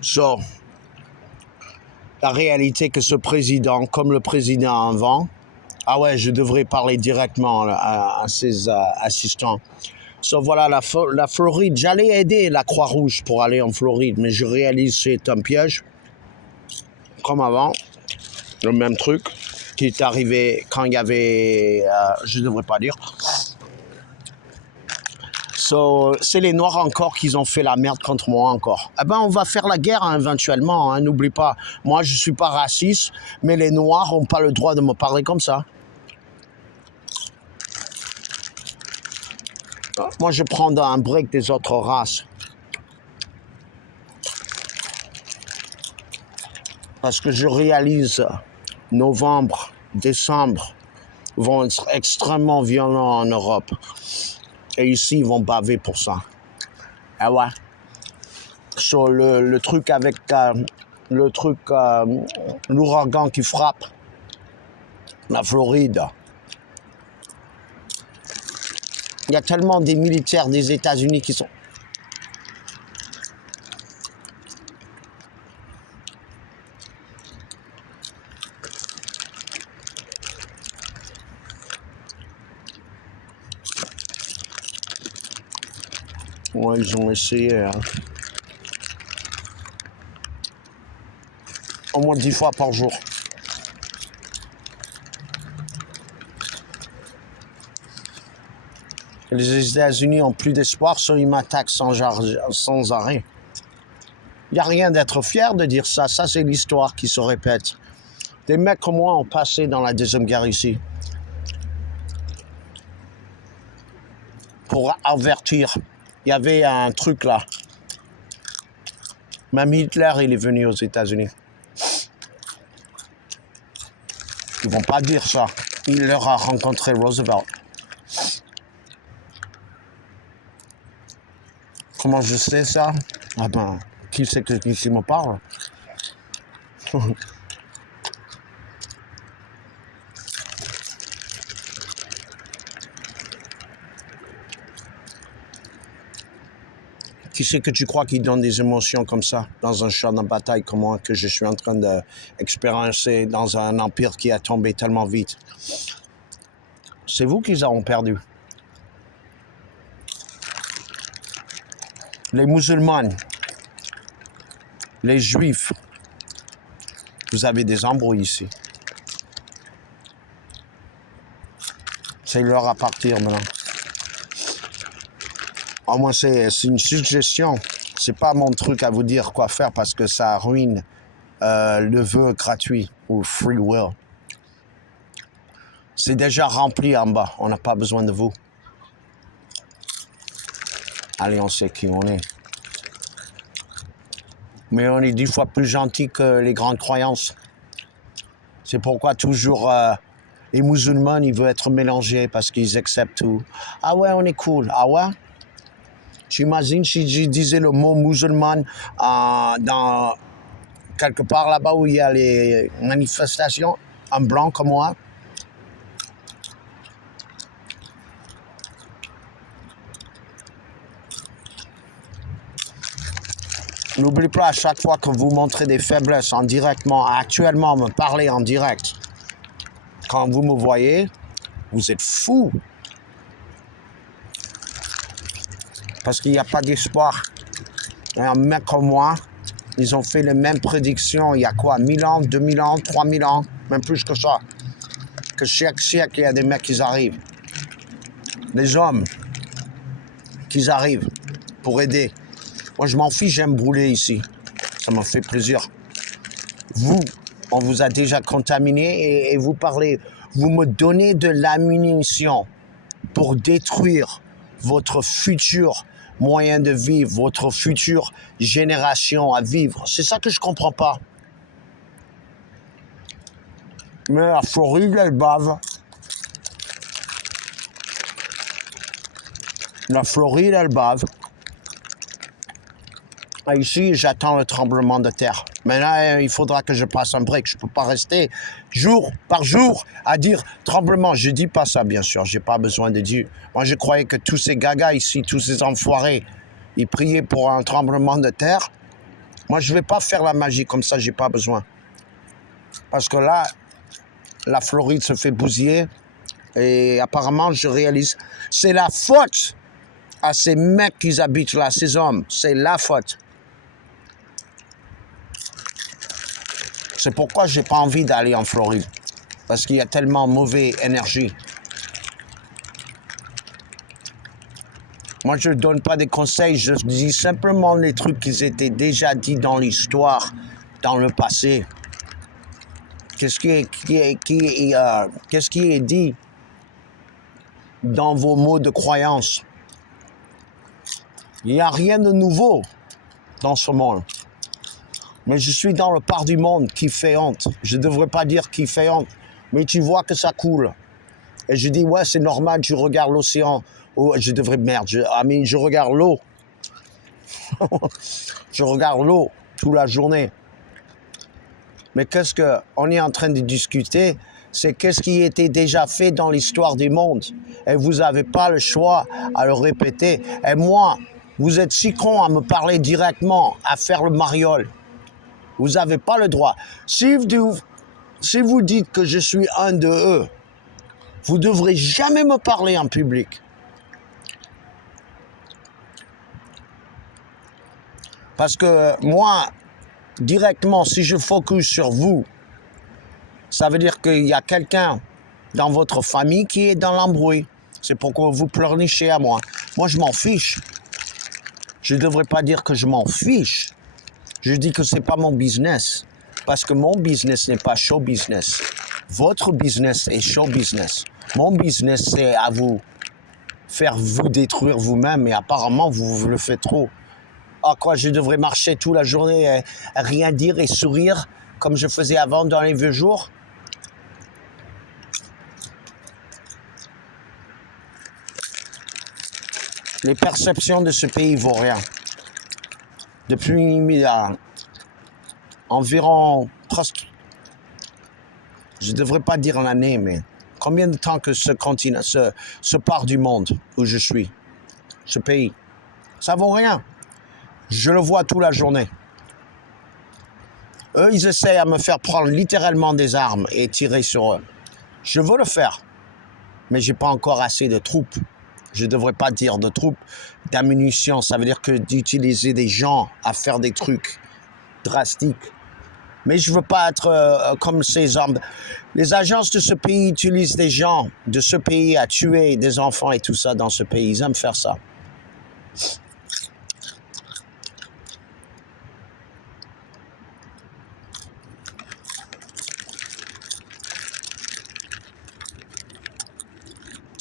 So, la réalité que ce président, comme le président avant, ah ouais, je devrais parler directement à ses assistants. So voilà, la Floride, j'allais aider la Croix-Rouge pour aller en Floride, mais je réalise que c'est un piège, comme avant, le même truc qui est arrivé quand il y avait, je ne devrais pas dire. So, c'est les Noirs encore qui ont fait la merde contre moi encore. Eh ben, on va faire la guerre hein, éventuellement, hein, n'oublie pas. Moi, je suis pas raciste, mais les Noirs n'ont pas le droit de me parler comme ça. Moi, je prends un break des autres races. Parce que je réalise, novembre, décembre vont être extrêmement violents en Europe. Et ici, ils vont baver pour ça. Ah ouais. Sur le truc avec l'ouragan qui frappe la Floride. Il y a tellement des militaires des États-Unis qui sont... Ouais, ils ont essayé. Hein. Au moins 10 fois par jour. Les États-Unis ont plus d'espoir, soit ils m'attaquent sans arrêt. Il n'y a rien d'être fier de dire ça. Ça, c'est l'histoire qui se répète. Des mecs comme moi ont passé dans la Deuxième Guerre ici. Pour avertir. Il y avait un truc là. Même Hitler, il est venu aux États-Unis. Ils vont pas dire ça. Il leur a rencontré Roosevelt. Comment je sais ça? Ah ben, qui c'est qui me parle? Qui c'est que tu crois qui donne des émotions comme ça dans un champ de bataille comme moi que je suis en train d'expérimenter dans un empire qui a tombé tellement vite? C'est vous qui ont perdu. Les musulmans, les juifs, vous avez des embrouilles ici. C'est l'heure à partir maintenant. Au moins, c'est une suggestion. C'est pas mon truc à vous dire quoi faire parce que ça ruine le vœu gratuit ou free will. C'est déjà rempli en bas. On n'a pas besoin de vous. Allez, on sait qui on est. Mais on est 10 fois plus gentil que les grandes croyances. C'est pourquoi toujours les musulmans, ils veulent être mélangés parce qu'ils acceptent tout. Ah ouais, on est cool. Ah ouais? J'imagine si je disais le mot musulman dans quelque part là-bas où il y a les manifestations, un blanc comme moi. N'oubliez pas, à chaque fois que vous montrez des faiblesses en directement, actuellement me parler en direct, quand vous me voyez, vous êtes fous. Parce qu'il n'y a pas d'espoir. Un mec comme moi, ils ont fait les mêmes prédictions il y a quoi, 1000 ans, 2000 ans, 3000 ans, même plus que ça. Que chaque siècle, il y a des mecs qui arrivent. Les hommes qui arrivent pour aider. Moi, je m'en fiche, j'aime brûler ici. Ça me fait plaisir. Vous, on vous a déjà contaminé et vous parlez. Vous me donnez de l'ammunition pour détruire votre futur moyen de vivre, votre future génération à vivre. C'est ça que je comprends pas. Mais la Floride, elle bave. La Floride, elle bave. Ici, j'attends le tremblement de terre. Maintenant, il faudra que je passe un break. Je ne peux pas rester jour par jour à dire tremblement. Je ne dis pas ça, bien sûr. Je n'ai pas besoin de Dieu. Moi, je croyais que tous ces gagas ici, tous ces enfoirés, ils priaient pour un tremblement de terre. Moi, je ne vais pas faire la magie comme ça, j'ai pas besoin. Parce que là, la Floride se fait bousiller et apparemment, je réalise, c'est la faute à ces mecs qui habitent là, ces hommes. C'est la faute. C'est pourquoi j'ai pas envie d'aller en Floride. Parce qu'il y a tellement mauvaise énergie. Moi, je ne donne pas des conseils, je dis simplement les trucs qui étaient déjà dit dans l'histoire, dans le passé. Qu'est-ce qui est dit dans vos mots de croyance? Il n'y a rien de nouveau dans ce monde. Mais je suis dans le part du monde qui fait honte. Je ne devrais pas dire qui fait honte, mais tu vois que ça coule. Et je dis, ouais, c'est normal, tu regardes l'océan. Oh, je devrais, merde, je regarde l'eau. Je regarde l'eau toute la journée. Mais qu'est-ce qu'on est en train de discuter? C'est qu'est-ce qui était déjà fait dans l'histoire du monde. Et vous n'avez pas le choix à le répéter. Et moi, vous êtes si con à me parler directement, à faire le mariole. Vous n'avez pas le droit. Si vous dites que je suis un de eux, vous ne devrez jamais me parler en public. Parce que moi, directement, si je focus sur vous, ça veut dire qu'il y a quelqu'un dans votre famille qui est dans l'embrouille. C'est pourquoi vous pleurnichez à moi. Moi, je m'en fiche. Je ne devrais pas dire que je m'en fiche. Je dis que ce n'est pas mon business. Parce que mon business n'est pas show business. Votre business est show business. Mon business, c'est à vous faire vous détruire vous-même. Et apparemment, vous le faites trop. Ah quoi, je devrais marcher toute la journée et rien dire et sourire comme je faisais avant dans les vieux jours? Les perceptions de ce pays vaut rien. Depuis environ, presque, je ne devrais pas dire l'année, mais combien de temps que ce continent, ce part du monde où je suis, ce pays, ça vaut rien. Je le vois toute la journée. Eux, ils essayent à me faire prendre littéralement des armes et tirer sur eux. Je veux le faire, mais je n'ai pas encore assez de troupes. Je ne devrais pas dire de troupes, d'ammunition. Ça veut dire que d'utiliser des gens à faire des trucs drastiques. Mais je ne veux pas être comme ces hommes. Les agences de ce pays utilisent des gens de ce pays à tuer des enfants et tout ça dans ce pays. Ils aiment faire ça.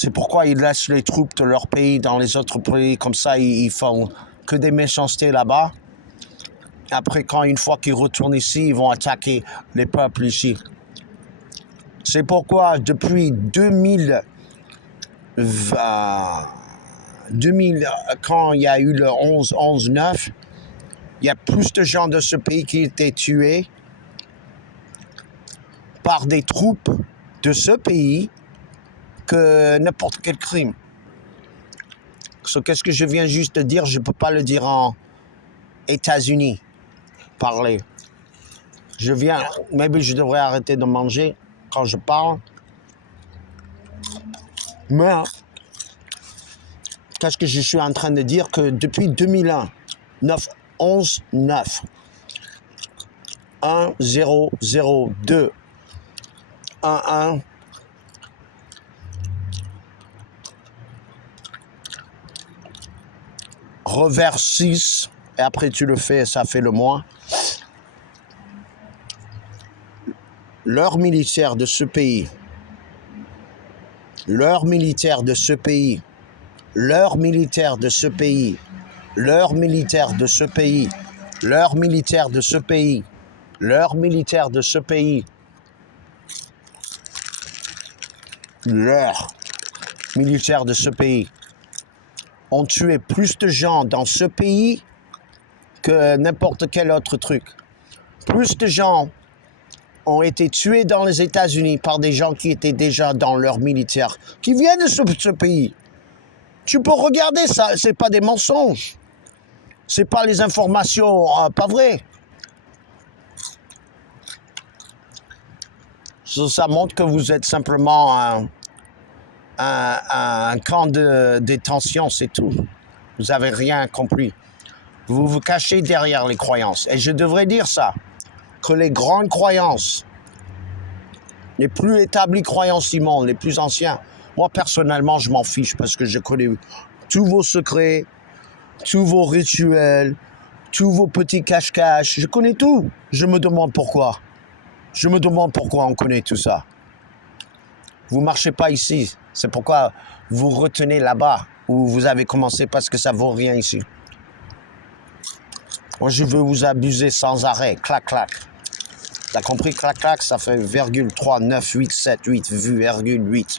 C'est pourquoi ils laissent les troupes de leur pays dans les autres pays. Comme ça, ils font que des méchancetés là-bas. Après, une fois qu'ils retournent ici, ils vont attaquer les peuples ici. C'est pourquoi depuis 2000, quand il y a eu le 11-9, il y a plus de gens de ce pays qui étaient tués par des troupes de ce pays que n'importe quel crime. Qu'est-ce que je viens juste de dire, je ne peux pas le dire en États-Unis, parler. Maybe je devrais arrêter de manger quand je parle. Mais, qu'est-ce que je suis en train de dire? Que depuis 2001, 11-9, 1-0-0-2, 1-1, reverse 6, et après tu le fais, ça fait le moins. Leurs militaires de ce pays, leurs militaires de ce pays, leurs militaires de ce pays, leurs militaires de ce pays, leurs militaires de ce pays, leurs militaires de ce pays, leurs militaires de ce pays ont tué plus de gens dans ce pays que n'importe quel autre truc. Plus de gens ont été tués dans les États-Unis par des gens qui étaient déjà dans leur militaire, qui viennent de ce pays. Tu peux regarder ça, c'est pas des mensonges. C'est pas les informations pas vraies. Ça montre que vous êtes simplement un camp de détention, c'est tout. Vous n'avez rien compris. Vous vous cachez derrière les croyances. Et je devrais dire ça, que les grandes croyances, les plus établies croyances du monde, les plus anciens, moi personnellement, je m'en fiche parce que je connais tous vos secrets, tous vos rituels, tous vos petits cache-cache. Je connais tout. Je me demande pourquoi. Je me demande pourquoi on connaît tout ça. Vous ne marchez pas ici. C'est pourquoi vous retenez là-bas où vous avez commencé parce que ça ne vaut rien ici. Moi, je veux vous abuser sans arrêt. Clac, clac. T'as compris? Clac, clac, ça fait 3, 9, 8, 7, 8, virgule 8.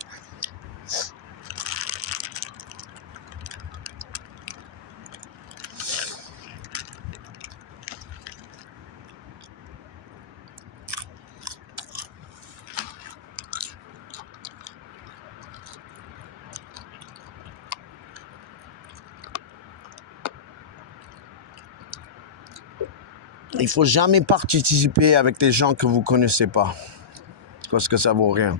Il ne faut jamais participer avec des gens que vous ne connaissez pas. Parce que ça ne vaut rien.